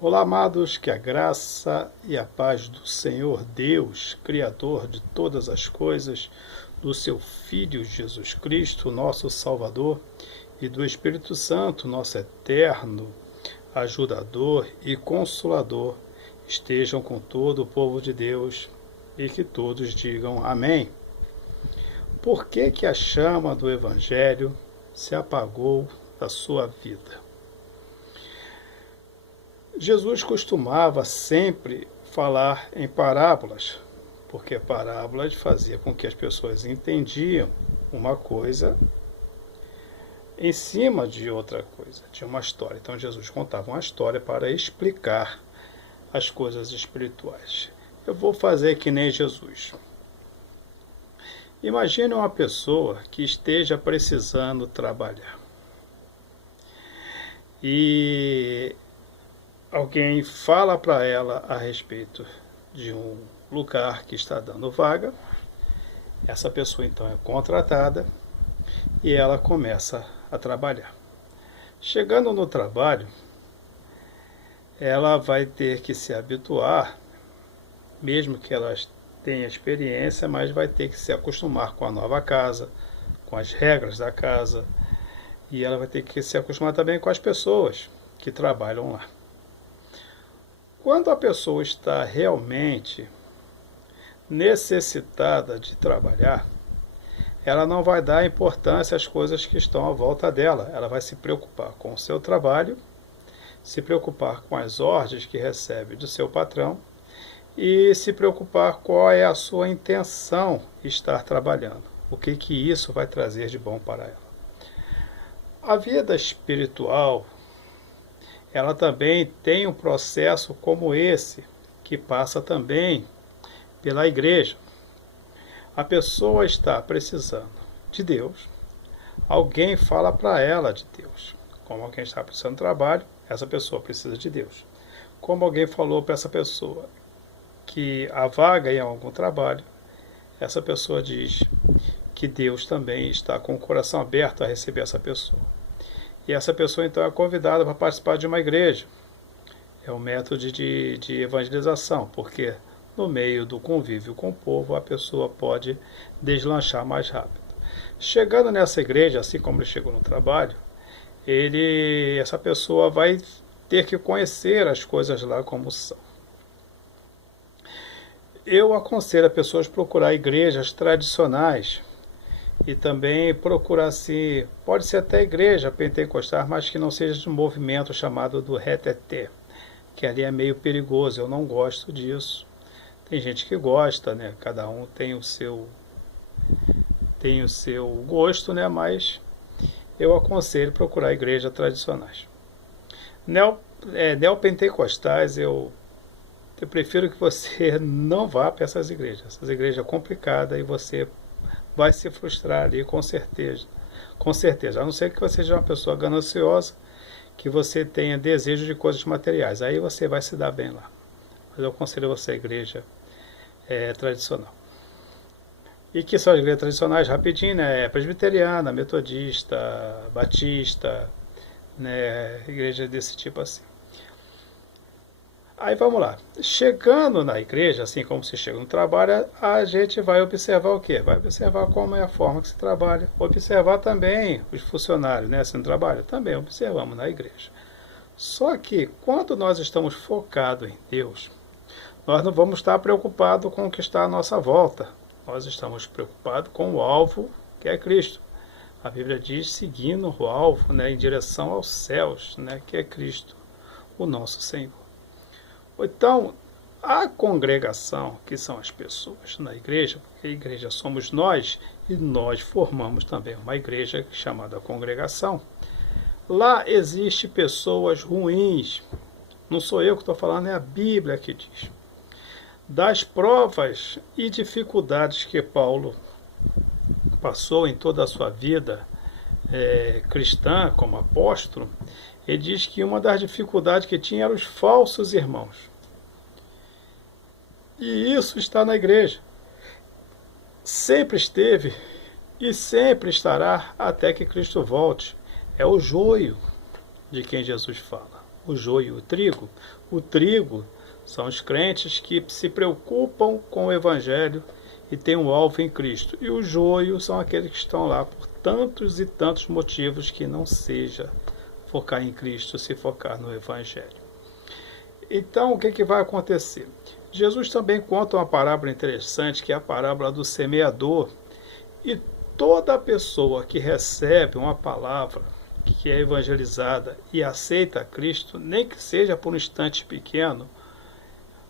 Olá, amados, que a graça e a paz do Senhor Deus, Criador de todas as coisas, do seu Filho Jesus Cristo, nosso Salvador, e do Espírito Santo, nosso eterno ajudador e consolador, estejam com todo o povo de Deus e que todos digam amém. Por que que a chama do Evangelho se apagou da sua vida? Jesus costumava sempre falar em parábolas, porque parábolas fazia com que as pessoas entendiam uma coisa em cima de outra coisa, de uma história. Então Jesus contava uma história para explicar as coisas espirituais. Eu vou fazer que nem Jesus. Imagine uma pessoa que esteja precisando trabalhar. E alguém fala para ela a respeito de um lugar que está dando vaga. Essa pessoa então é contratada e ela começa a trabalhar. Chegando no trabalho, ela vai ter que se habituar, mesmo que ela tenha experiência, mas vai ter que se acostumar com a nova casa, com as regras da casa, e ela vai ter que se acostumar também com as pessoas que trabalham lá. Quando a pessoa está realmente necessitada de trabalhar, ela não vai dar importância às coisas que estão à volta dela. Ela vai se preocupar com o seu trabalho, se preocupar com as ordens que recebe do seu patrão e se preocupar qual é a sua intenção de estar trabalhando. O que isso vai trazer de bom para ela. A vida espiritual, ela também tem um processo como esse, que passa também pela igreja. A pessoa está precisando de Deus, alguém fala para ela de Deus. Como alguém está precisando de trabalho, essa pessoa precisa de Deus. Como alguém falou para essa pessoa que há vaga em algum trabalho, essa pessoa diz que Deus também está com o coração aberto a receber essa pessoa. E essa pessoa então é convidada para participar de uma igreja. É um método de evangelização, porque no meio do convívio com o povo a pessoa pode deslanchar mais rápido. Chegando nessa igreja, assim como ele chegou no trabalho, essa pessoa vai ter que conhecer as coisas lá como são. Eu aconselho a pessoas a procurar igrejas tradicionais e também procurar assim, pode ser até igreja pentecostal, mas que não seja de um movimento chamado do reteté, que ali é meio perigoso, eu não gosto disso. Tem gente que gosta, né? Cada um tem o seu gosto, né? Mas eu aconselho procurar igrejas tradicionais. Neopentecostais, eu prefiro que você não vá para essas igrejas. Essas igrejas é complicada e você vai se frustrar ali com certeza. Com certeza. A não ser que você seja uma pessoa gananciosa, que você tenha desejo de coisas materiais. Aí você vai se dar bem lá. Mas eu aconselho você a igreja tradicional. E que são as igrejas tradicionais? Rapidinho, né? Presbiteriana, metodista, batista, né? Igreja desse tipo assim. Aí vamos lá. Chegando na igreja, assim como se chega no trabalho, a gente vai observar o quê? Vai observar como é a forma que se trabalha. Observar também os funcionários, né? Se não trabalha, também observamos na igreja. Só que quando nós estamos focados em Deus, nós não vamos estar preocupados com o que está à nossa volta. Nós estamos preocupados com o alvo, que é Cristo. A Bíblia diz seguindo o alvo, né, em direção aos céus, né, que é Cristo, o nosso Senhor. Então, a congregação, que são as pessoas na igreja, porque a igreja somos nós, e nós formamos também uma igreja chamada congregação. Lá existe pessoas ruins. Não sou eu que estou falando, é a Bíblia que diz. Das provas e dificuldades que Paulo passou em toda a sua vida cristã, como apóstolo, ele diz que uma das dificuldades que tinha eram os falsos irmãos. E isso está na igreja. Sempre esteve e sempre estará até que Cristo volte. É o joio de quem Jesus fala. o joio e o trigo? O trigo são os crentes que se preocupam com o Evangelho e têm um alvo em Cristo. E o joio são aqueles que estão lá por tantos e tantos motivos que não seja focar em Cristo, se focar no Evangelho. Então, o que vai acontecer? Jesus também conta uma parábola interessante, que é a parábola do semeador. E toda pessoa que recebe uma palavra, que é evangelizada e aceita Cristo, nem que seja por um instante pequeno,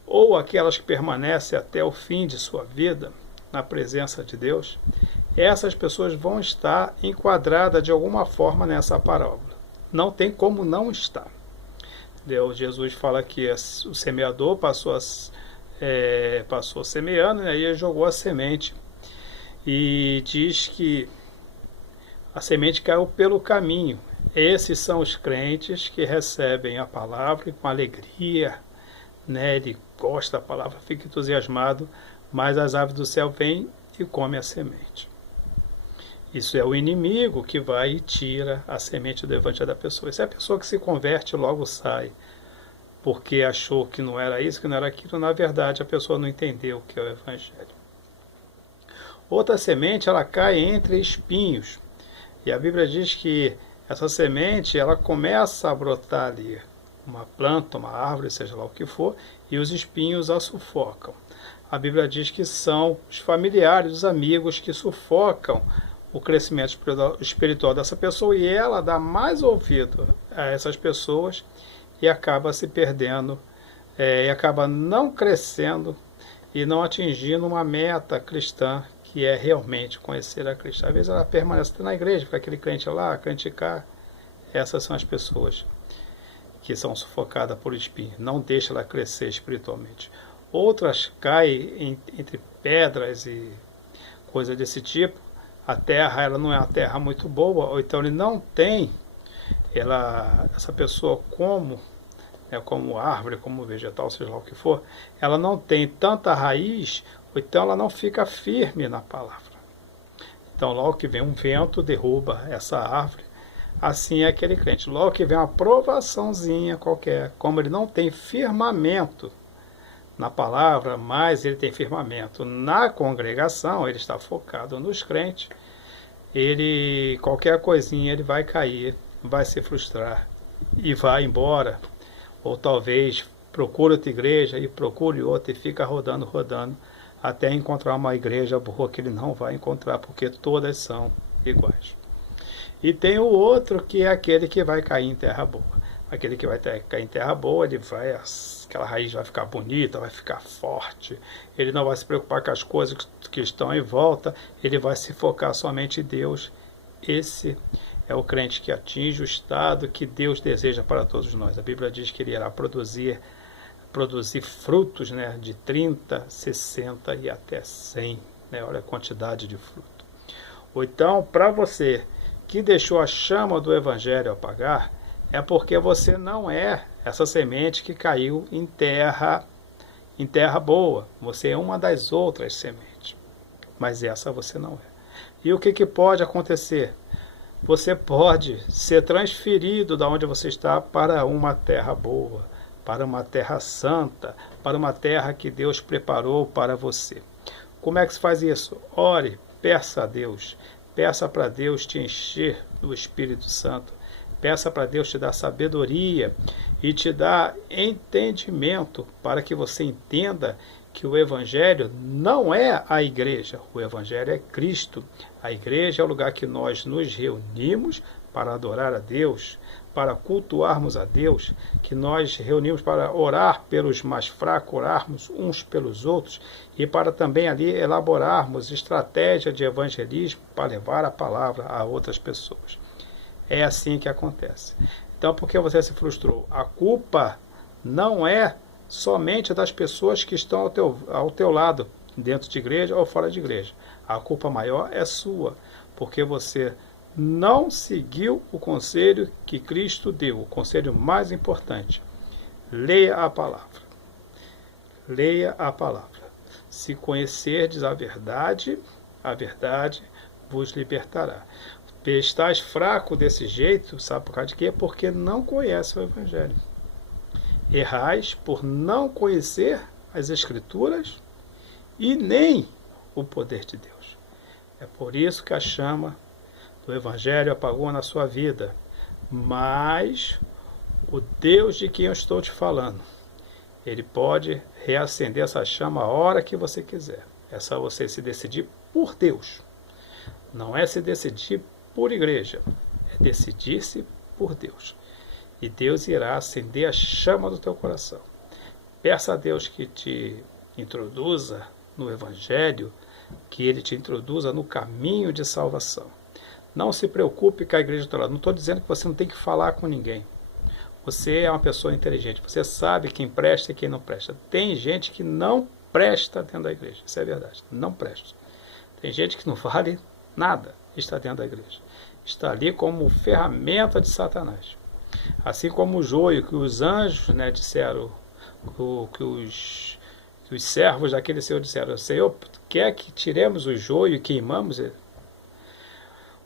ou aquelas que permanecem até o fim de sua vida na presença de Deus, essas pessoas vão estar enquadradas de alguma forma nessa parábola. Não tem como não estar. Jesus fala que o semeador passou semeando, e aí jogou a semente. E diz que a semente caiu pelo caminho. Esses são os crentes que recebem a palavra e com alegria, né? Ele gosta da palavra, fica entusiasmado, mas as aves do céu vêm e comem a semente. Isso é o inimigo que vai e tira a semente do evangelho da pessoa. Isso é a pessoa que se converte e logo sai, porque achou que não era isso, que não era aquilo. Na verdade, a pessoa não entendeu o que é o evangelho. Outra semente, ela cai entre espinhos. E a Bíblia diz que essa semente, ela começa a brotar ali, uma planta, uma árvore, seja lá o que for, e os espinhos a sufocam. A Bíblia diz que são os familiares, os amigos que sufocam o crescimento espiritual dessa pessoa, e ela dá mais ouvido a essas pessoas e acaba se perdendo, e acaba não crescendo e não atingindo uma meta cristã, que é realmente conhecer a Cristo. Às vezes ela permanece na igreja, fica aquele crente lá, crente cá. Essas são as pessoas que são sufocadas por espinhos. Não deixa ela crescer espiritualmente. Outras caem entre pedras e coisas desse tipo. A terra, ela não é uma terra muito boa, ou então ele não tem, essa pessoa como árvore, como vegetal, seja lá o que for, ela não tem tanta raiz, ou então ela não fica firme na palavra. Então, logo que vem um vento, derruba essa árvore. Assim é aquele crente. Logo que vem uma provaçãozinha qualquer, como ele não tem firmamento na palavra, mas ele tem firmamento na congregação, ele está focado nos crentes, qualquer coisinha ele vai cair, vai se frustrar e vai embora. Ou talvez procure outra igreja e procure outra e fica rodando, até encontrar uma igreja boa, que ele não vai encontrar, porque todas são iguais. E tem o outro, que é aquele que vai cair em terra boa. Aquele que vai cair em terra boa, aquela raiz vai ficar bonita, vai ficar forte, ele não vai se preocupar com as coisas que estão em volta, ele vai se focar somente em Deus. Esse é o crente que atinge o estado que Deus deseja para todos nós. A Bíblia diz que ele irá produzir frutos, né, de 30, 60 e até 100. Né? Olha a quantidade de fruto. Ou então, para você que deixou a chama do Evangelho apagar, é porque você não é essa semente que caiu em terra boa. Você é uma das outras sementes, mas essa você não é. E o que pode acontecer? Você pode ser transferido da onde você está para uma terra boa, para uma terra santa, para uma terra que Deus preparou para você. Como é que se faz isso? Ore, peça a Deus, peça para Deus te encher do Espírito Santo, peça para Deus te dar sabedoria e te dar entendimento para que você entenda que o Evangelho não é a igreja, o Evangelho é Cristo. A igreja é o lugar que nós nos reunimos para adorar a Deus, para cultuarmos a Deus, que nós reunimos para orar pelos mais fracos, orarmos uns pelos outros e para também ali elaborarmos estratégia de evangelismo para levar a palavra a outras pessoas. É assim que acontece. Então, por que você se frustrou? A culpa não é somente das pessoas que estão ao teu lado, dentro de igreja ou fora de igreja. A culpa maior é sua, porque você não seguiu o conselho que Cristo deu, o conselho mais importante. Leia a palavra. Leia a palavra. Se conhecerdes a verdade vos libertará. Estás fraco desse jeito, sabe por causa de quê? Porque não conhece o Evangelho. Errais por não conhecer as Escrituras e nem o poder de Deus. É por isso que a chama do Evangelho apagou na sua vida. Mas o Deus de quem eu estou te falando, Ele pode reacender essa chama a hora que você quiser. É só você se decidir por Deus. Não é se decidir por igreja, é decidir-se por Deus. E Deus irá acender a chama do teu coração. Peça a Deus que te introduza no Evangelho, que Ele te introduza no caminho de salvação. Não se preocupe com a igreja do teu lado. Não estou dizendo que você não tem que falar com ninguém. Você é uma pessoa inteligente. Você sabe quem presta e quem não presta. Tem gente que não presta dentro da igreja. Isso é verdade. Não presta. Tem gente que não vale nada e está dentro da igreja. Está ali como ferramenta de Satanás. Assim como o joio que os anjos, né, disseram, que os servos daquele Senhor disseram: Senhor, quer que tiremos o joio e queimamos ele?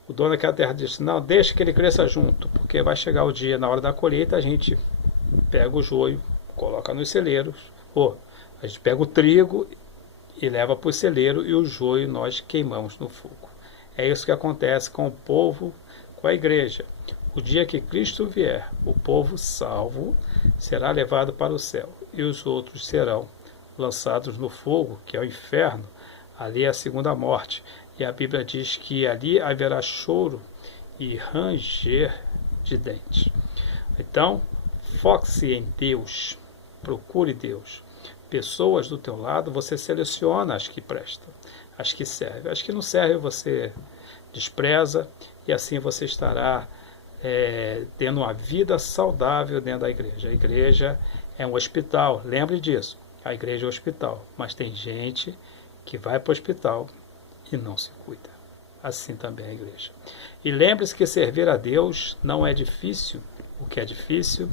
O dono daquela terra disse: não, deixa que ele cresça junto, porque vai chegar o dia, na hora da colheita, a gente pega o joio, coloca nos celeiros, ou a gente pega o trigo e leva para o celeiro, e o joio nós queimamos no fogo. É isso que acontece com o povo, com a igreja. O dia que Cristo vier, o povo salvo será levado para o céu, e os outros serão lançados no fogo, que é o inferno. Ali é a segunda morte. E a Bíblia diz que ali haverá choro e ranger de dentes. Então, foque-se em Deus. Procure Deus. Pessoas do teu lado, você seleciona as que prestam, as que servem. As que não servem, você despreza, e assim você estará tendo uma vida saudável dentro da igreja. A igreja é um hospital, lembre disso. A igreja é um hospital, mas tem gente que vai para o hospital e não se cuida. Assim também é a igreja. E lembre-se que servir a Deus não é difícil. O que é difícil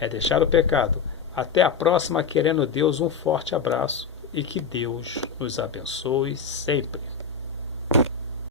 é deixar o pecado. Até a próxima, querendo Deus, um forte abraço e que Deus nos abençoe sempre.